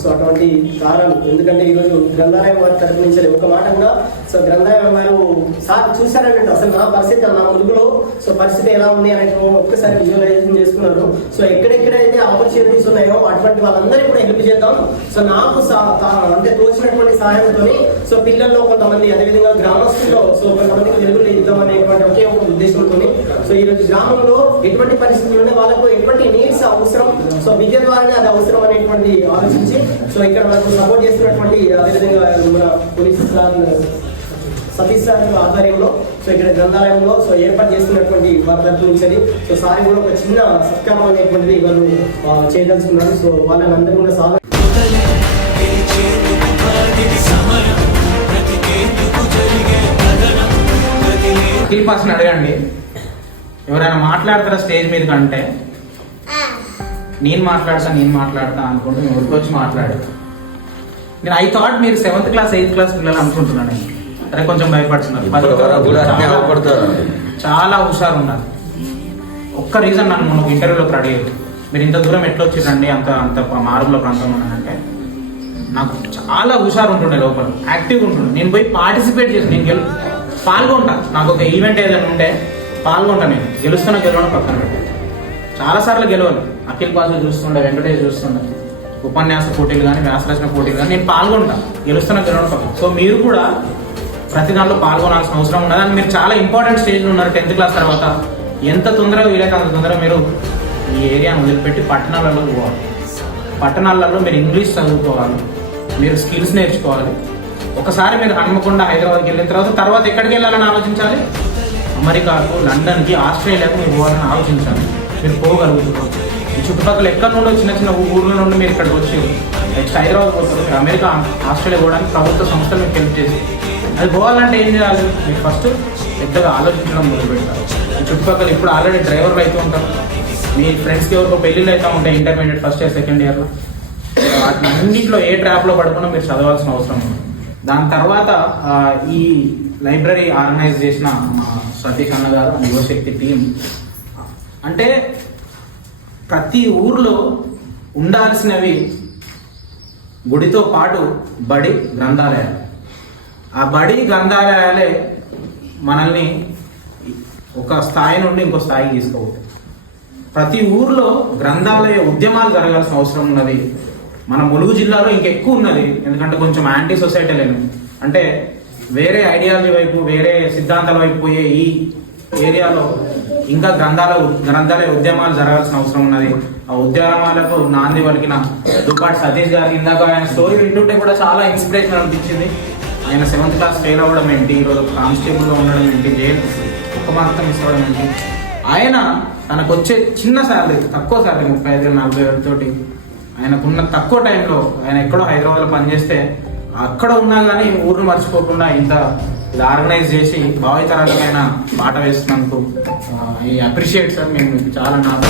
So అటువంటి కారణం. ఎందుకంటే ఈరోజు గ్రంథాలయం వారి తరపు నుంచి ఒక మాట కూడా సో గ్రంథాలయం వారు సార్ చూసారంటే అసలు నా పరిస్థితి నా ములుగులో సో పరిస్థితి ఎలా ఉంది అనేది ఒక్కసారి విజువలైజేషన్ చేసుకున్నారు. సో ఎక్కడెక్కడైతే ఆపర్చునిటీస్ ఉన్నాయో అటువంటి వాళ్ళందరినీ కూడా హెల్ప్ చేద్దాం. సో నాకు అంటే తోచినటువంటి సహాయంతో సో పిల్లల్లో కొంతమంది అదేవిధంగా గ్రామస్తుల్లో సో కొంతమంది వెలుగులు ఇద్దాం అనేటువంటి ఒకే ఒక ఉద్దేశంతో సో ఈ రోజు గ్రామంలో ఎటువంటి పరిస్థితులు ఉన్నాయి వాళ్ళకు ఎటువంటి నీడ్స్ అవసరం సో విద్య ద్వారానే అది అవసరం అనేటువంటి ఆలోచించి సో ఇక్కడ మనకు సపోర్ట్ చేస్తున్నటువంటి అదేవిధంగా మన పోలీస్ సతీష్ సార్ ఆధ్వర్యంలో సో ఇక్కడ గ్రంథాలయంలో సో ఏర్పాటు చేస్తున్నటువంటి వారి తరఫు నుంచి సో సారి కూడా ఒక చిన్న సత్కారం అనేటువంటిది వాళ్ళు చేయదలుచుకున్నారు. సో వాళ్ళని అందరూ కూడా సాధన అడగండి. ఎవరైనా మాట్లాడతారా స్టేజ్ మీద కంటే? నేను మాట్లాడతా నేను మాట్లాడతా అనుకుంటే మేము ఊరికి మాట్లాడు. నేను ఐ థాట్ మీరు సెవెంత్ క్లాస్ ఎయిత్ క్లాస్ పిల్లలు అనుకుంటున్నాను నేను. అరే కొంచెం భయపడుతున్నారు. చాలా- హుషారు ఉన్నారు ఒక్క రీజన్ నన్ను మొన్న ఇంటర్వ్యూలోకి అడిగారు మీరు ఇంత దూరం ఎట్లా వచ్చిరండి అంత అంత మారుమూల ప్రాంతం అంటే. నాకు చాలా హుషారు ఉంటుండే లోపల. యాక్టివ్గా ఉంటుండే. నేను పోయి పార్టిసిపేట్ చేసి నేను పాల్గొంటా. నాకు ఒక ఈవెంట్ ఏదైనా ఉంటే పాల్గొంటా నేను. గెలుస్తున్న గెలవడం పక్కన పెట్టాను చాలా సార్లు గెలవాలి అఖిల్ పాసు చూస్తుండే వెంకటేష్ చూస్తుండే. ఉపన్యాస పోటీలు కానీ వ్యాసరచన పోటీలు కానీ నేను పాల్గొంటా. గెలుస్తున్న గెలవడం పక్కన. సో మీరు కూడా ప్రతి దాంట్లో పాల్గొనాల్సిన అవసరం ఉన్నది. అని మీరు చాలా ఇంపార్టెంట్ స్టేజ్లో ఉన్నారు టెన్త్ క్లాస్ తర్వాత. ఎంత తొందరగా వీలైతే అంత తొందరగా మీరు ఈ ఏరియాను వదిలిపెట్టి పట్టణాలలో పోవాలి. పట్టణాలలో మీరు ఇంగ్లీష్ చదువుకోవాలి. మీరు స్కిల్స్ నేర్చుకోవాలి. ఒకసారి మీరు హన్మకొండ హైదరాబాద్కి వెళ్ళిన తర్వాత తర్వాత ఎక్కడికి వెళ్ళాలని ఆలోచించాలి? అమెరికాకు లండన్కి ఆస్ట్రేలియాకు మీరు పోవాలని ఆలోచించాలి. మీరు పోగలుగుతున్నారు ఈ చుట్టుపక్కల ఎక్కడి నుండి చిన్న చిన్న ఊర్ల నుండి మీరు ఇక్కడికి వచ్చి నెక్స్ట్ హైదరాబాద్ పోతారు. మీరు అమెరికా ఆస్ట్రేలియా పోవడానికి ప్రభుత్వ సంస్థలు మీకు హెల్ప్ చేసి. అది పోవాలంటే ఏం చేయాలి? మీరు ఫస్ట్ పెద్దగా ఆలోచించడం మొదలు పెడతారు. ఈ చుట్టుపక్కల ఇప్పుడు ఆల్రెడీ డ్రైవర్లు అయితే ఉంటారు. మీ ఫ్రెండ్స్కి ఎవరికో పెళ్ళిళ్ళు అయితే ఉంటాయి ఇంటర్మీడియట్ ఫస్ట్ ఇయర్ సెకండ్ ఇయర్లో. వాటిని అన్నింటిలో ఏ ట్రాప్లో పడకుండా మీరు చదవాల్సిన అవసరం ఉంది దాని తర్వాత ఈ లైబ్రరీ ఆర్గనైజ్ చేసిన సతీష్ అన్న గారు యువశక్తి టీం. అంటే ప్రతి ఊర్లో ఉండాల్సినవి గుడితో పాటు బడి గ్రంథాలయాలు. ఆ బడి గ్రంథాలయాలే మనల్ని ఒక స్థాయి నుండి ఇంకో స్థాయికి తీసుకోవచ్చు ప్రతి ఊర్లో గ్రంథాలయ ఉద్యమాలు జరగాల్సిన అవసరం ఉన్నది మన ములుగు జిల్లాలో ఇంకెక్కువ ఉన్నది ఎందుకంటే కొంచెం యాంటీ సొసైటీ లేను అంటే వేరే ఐడియాలజీ వైపు వేరే సిద్ధాంతాల వైపు పోయే ఈ ఏరియాలో ఇంకా గ్రంథాల గ్రంథాలయ ఉద్యమాలు జరగాల్సిన అవసరం ఉన్నది. ఆ ఉద్యమాలకు నాంది పలికిన దుప్పాటి సతీష్ గారి ఇందాక ఆయన స్టోరీ వింటుంటే కూడా చాలా ఇన్స్పిరేషన్ అనిపించింది. ఆయన సెవెంత్ క్లాస్ ఫెయిల్ అవ్వడం ఏంటి? ఈరోజు కానిస్టేబుల్లో ఉండడం ఏంటి? జైలు ఒక మార్తం మిస్ అవ్వడం ఏంటి? ఆయన తనకు వచ్చే చిన్న శాలరీ తక్కువ శాలరీ ముప్పై ఐదు వేలు నలభై వేలతోటి ఆయనకున్న తక్కువ టైంలో ఆయన ఎక్కడో హైదరాబాద్లో పనిచేస్తే అక్కడ ఉన్నా కానీ ఊరిని మర్చిపోకుండా ఇంత ఇది ఆర్గనైజ్ చేసి భావితరాలకైన పాట వేస్తున్నందుకు ఈ అప్రిషియేట్ సార్ మేము చాలా నాకు